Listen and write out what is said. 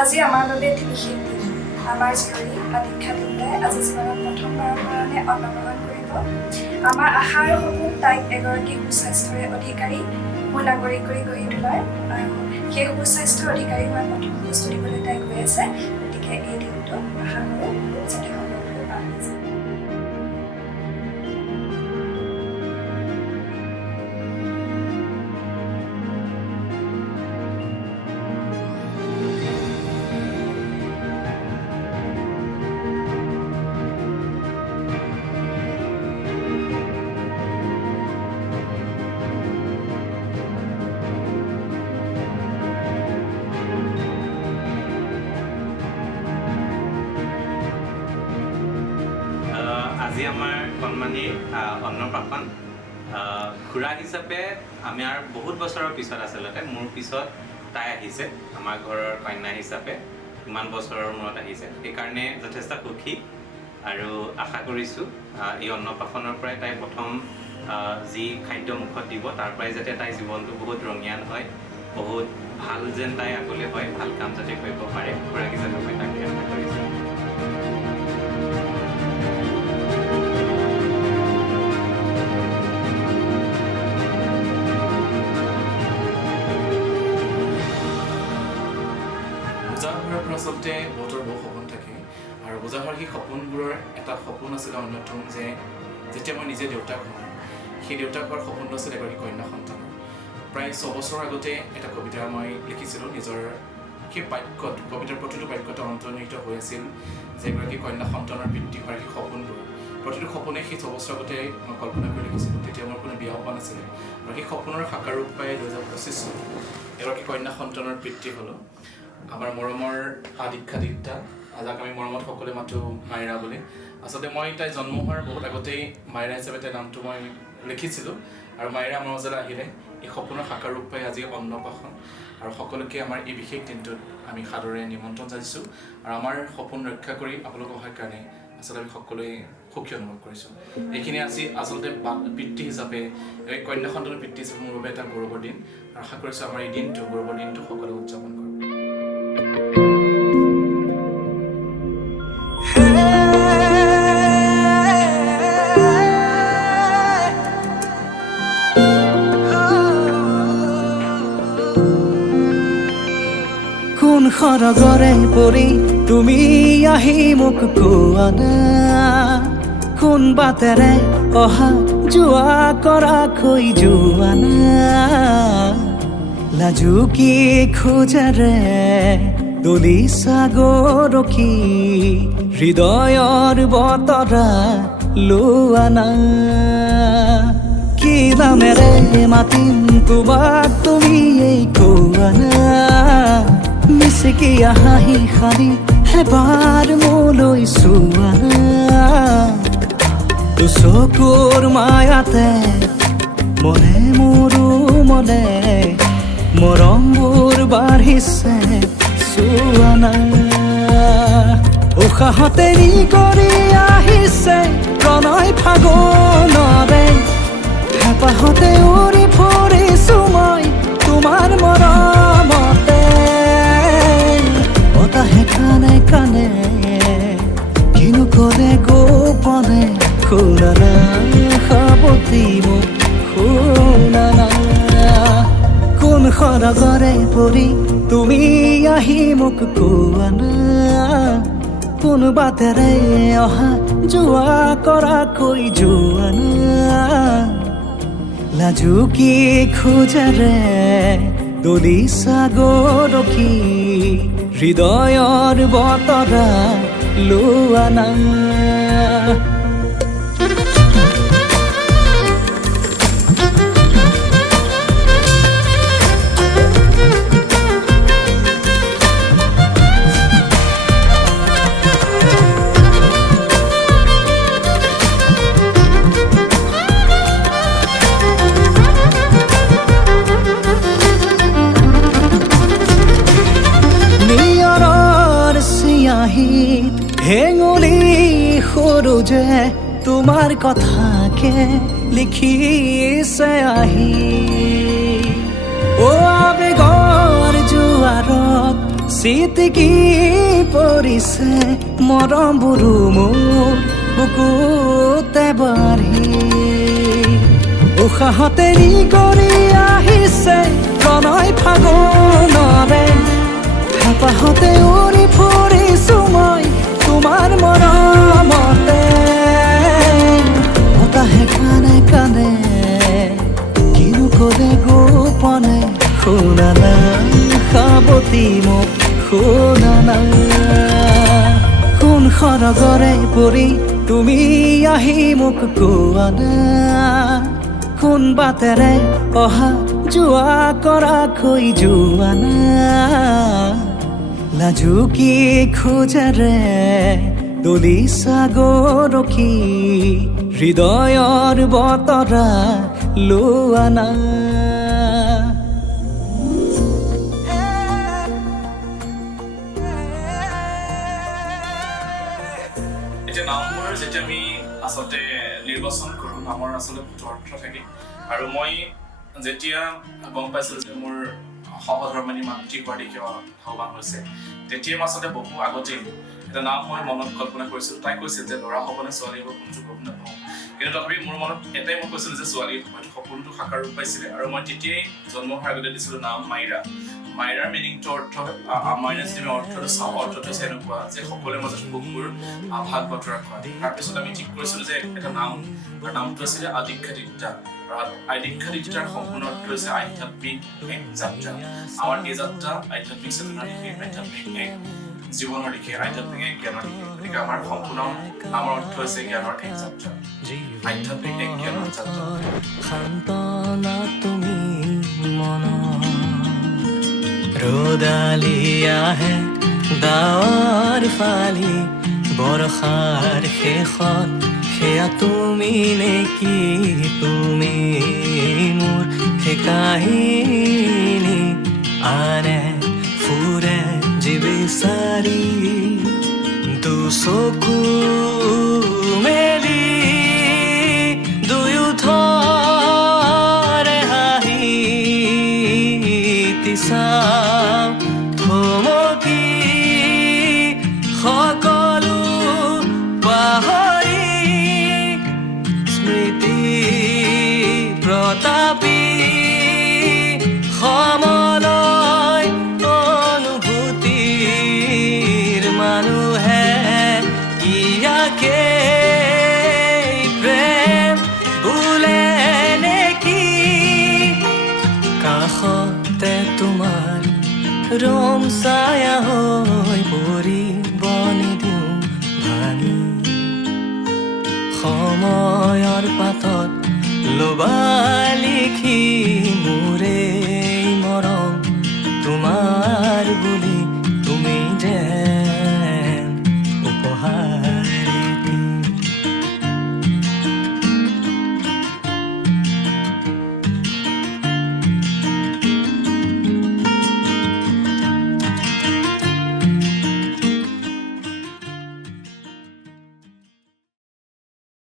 আজি আমাৰ বাবে এটি বিশেষ দিন। আমাৰ জীয়ৰী আদিক্ষা দেউতাই আজি জীৱনত প্ৰথমবাৰৰ কাৰণে অন্নগ্ৰহণ কৰিব। আমাৰ আশা আৰু সপোন তাইক এগৰাকী সুস্বাস্থ্যৰে অধিকাৰী সুনাগৰিক কৰি গঢ়ি তোলাৰ, আৰু সেই সুস্বাস্থ্যৰ অধিকাৰী হোৱাৰ প্ৰথম বস্তু দিবলৈ তাই গৈ আছে। গতিকে এই দিনটো আশা কৰোঁ যাতে সকলোৰে পাৰ হৈ যায়। আজি আমাৰ কণমানিৰ অন্নপ্ৰাশন খুৰা হিচাপে আমাৰ বহুত বছৰৰ পিছত আচলতে মোৰ পিছত তাই আহিছে আমাৰ ঘৰৰ কন্যা হিচাপে। ইমান বছৰৰ মূৰত আহিছে, সেইকাৰণে যথেষ্ট সুখী আৰু আশা কৰিছোঁ এই অন্নপ্ৰাশনৰ পৰাই তাই প্ৰথম যি খাদ্য মুখত দিব তাৰ পৰাই যাতে তাইৰ জীৱনটো বহুত ৰঙীয়াল হয়, বহুত ভাল যেন তাই আগলৈ হয়, ভাল কাম যাতে কৰিব পাৰে। খুৰা হিচাপে মই তাকে আশা কৰিছোঁ। পূজা হোৱাৰ পৰা আচলতে বহুতৰ বহু সপোন থাকে, আৰু পূজা হোৱাৰ সেই সপোনবোৰৰ এটা সপোন আছিলে অন্যতম যে যেতিয়া মই নিজে দেউতাক হওঁ, সেই দেউতাক হোৱাৰ সপোনটো আছিল এগৰাকী কন্যা সন্তানৰ। প্ৰায় 6 বছৰ আগতে এটা কবিতা মই লিখিছিলোঁ নিজৰ। সেই বাক্যত, কবিতাৰ প্ৰতিটো বাক্যত অন্তৰ্নিহিত হৈ আছিল যে এগৰাকী কন্যা সন্তানৰ বৃদ্ধি হোৱাৰ সেই সপোনবোৰ। প্ৰতিটো সপোনে সেই 6 বছৰ আগতে মই কল্পনা কৰি লিখিছিলোঁ। তেতিয়া মোৰ কোনো বিয়াও হোৱা নাছিলে, আৰু সেই সপোনৰ সাকাৰ ৰূপ পাই 2025 চনত এগৰাকী কন্যা সন্তানৰ বৃদ্ধি হ'লোঁ। আমাৰ মৰমৰ আদিক্ষা দিতা, যাক আমি মৰমত সকলোৱে মাতোঁ মাইৰা বুলি। আচলতে মই তাই জন্ম হোৱাৰ বহুত আগতেই মাইৰা হিচাপে তাইৰ নামটো মই লিখিছিলোঁ, আৰু মাইৰা আমাৰ মাজলৈ আহিলে এই সপোনৰ সাকাৰ ৰূপ পাই আজি অন্নপ্ৰাশন। আৰু সকলোকে আমাৰ এই বিশেষ দিনটোত আমি সাদৰে নিমন্ত্ৰণ জনাইছোঁ, আৰু আমাৰ সপোন ৰক্ষা কৰি আপোনালোকক অহাৰ কাৰণে আচলতে আমি সকলোৱে সুখী অনুভৱ কৰিছোঁ। এইখিনি আজি আচলতে পিতৃ হিচাপে, এই কন্যা সন্তানৰ পিতৃ হিচাপে মোৰ বাবে এটা গৌৰৱৰ দিন, আৰু আশা কৰিছোঁ আমাৰ এই দিনটো, গৌৰৱৰ দিনটো সকলোৱে উদযাপন কৰোঁ। কোন সৰগৰে পৰি তুমি আহি মোক কোৱা না, কোন বাটেৰে অহা যোৱা কৰা কৈ যোৱা না, লাজুকী খোজেৰে দলিছা গৰখি হৃদয়ৰ বতৰা লোৱা না। কি নামেৰে মাতিম তোমাক তুমি এই কোৱা না, মিচিকি হাঁহি সাৰি এবাৰ মোলৈ চোৱা না। চকুৰ মায়াতে মনে মোৰো মনে মৰমবোৰ বাঢ়িছে চোৱা না। উশাহতে নি কৰি আহিছে প্ৰণয় ফাগুনৰে, হেঁপাহতে উৰি ফুৰিছোঁ মই তোমাৰ মৰমতে। বতাহে কানে কানে কিনো কৰে গোপনে, শুনা না সাৱতি মোক শুনা না। কোন সৰগৰে পৰি তুমি আহি মোক কোৱা না, কোন বাটেৰে অহা যোৱা কৰা কৈ যোৱা না, লাজুকী খোজেৰে দলিছা গৰখি হৃদয়ৰ বতৰা লোৱা না। হেঙুলি সৰু যে তোমাৰ কথাকে লিখিছে আহি, অ আবেগৰ জোৱাৰত চিটিকি পৰিছে মৰমবোৰো মোৰ বুকুতে বাঢ়ি উশাহতে নি কৰি আহিছে প্ৰণয় ফাগুনৰে হেঁপাহতে উৰি ফুৰিছো মই তোমাৰ মৰমতে বতাহে কানে কানে কিনো ক'লে গোপনে শুনা না সাৱতি মোক শুনা না কোন সৰগৰে পৰি তুমি আহি মোক কোৱা না কোন বাটেৰে অহা যোৱা কৰা কৈ যোৱা না লাজুকী খোজেৰে দলিছা গৰখি হৃদয়ৰ বতৰা লোৱা না এতিয়া নামবোৰ যেতিয়া আমি আচলতে নিৰ্বাচন কৰোঁ নামৰ আচলতে বহুত অৰ্থ থাকে আৰু মই যেতিয়া গম পাইছিলোঁ যে মোৰ সহধৰ্মিনী মাতৃ হোৱাৰ দেখি আহ্বান হৈছে তেতিয়াই মই আচলতে বহু আগতেই এটা নাম মই মনত কল্পনা কৰিছিলোঁ তাই কৈছিল যে ল'ৰা হ'ব নে ছোৱালী হ'ব কোনটো গম নাপাওঁ কিন্তু তথাপি মোৰ মনত এটাই মই কৈছিলোঁ যে ছোৱালী হয়তো সপোনটো সাকাৰ ৰূপ পাইছিলে আৰু মই তেতিয়াই জন্ম হোৱাৰ আগতে দিছিলোঁ নাম মাইৰা মাইৰাৰ মিনিংটো অৰ্থ মাইৰা যদি আমি অৰ্থটো চাওঁ অৰ্থটো হৈছে এনেকুৱা যে সকলোৰে মাজত সুখবোৰ ভাগ বতৰা কৰা তাৰপিছত আমি ঠিক কৰিছিলোঁ যে এটা নাম আৰু নামটো আছিলে আদিক্ষাদিত্যা আৰু আদিক্ষাদিত্যাৰ সম্পূৰ্ণ অৰ্থ হৈছে আধ্যাত্মিক এক যাত্ৰা আমাৰ এই যাত্ৰা আধ্যাত্মিক চেতনাৰ দিশে আধ্যাত্মিক এক জীৱনৰ দিশে আধ্যাত্মিক এক জ্ঞানৰ দিশে গতিকে আমাৰ সম্পূৰ্ণ নামৰ অৰ্থ হৈছে জ্ঞানৰ এক যাত্ৰা আধ্যাত্মিক এক জ্ঞানৰ যাত্ৰা সান্তনা তুমি মন ৰ'দালি আহে ডাৱৰ ফালি বৰষাৰ শেষত সেয়া তুমি নেকি তুমি মোৰ সেই কাহিনী আনে ফুৰে বিচাৰি দুচকু মেলি দুয়ো ধৰে হাঁহি চাওঁ থমকি সকলো পাহৰি স্মৃতি প্ৰতাপী সমলয় অনুভূতিৰ মানুহে ইয়াকে প্ৰেম বোলে নেকি কাষতে তোমাৰ ৰম ছায়া হৈ পৰিব নিদিওঁ ভাঙি সময়ৰ পাতত লোবাই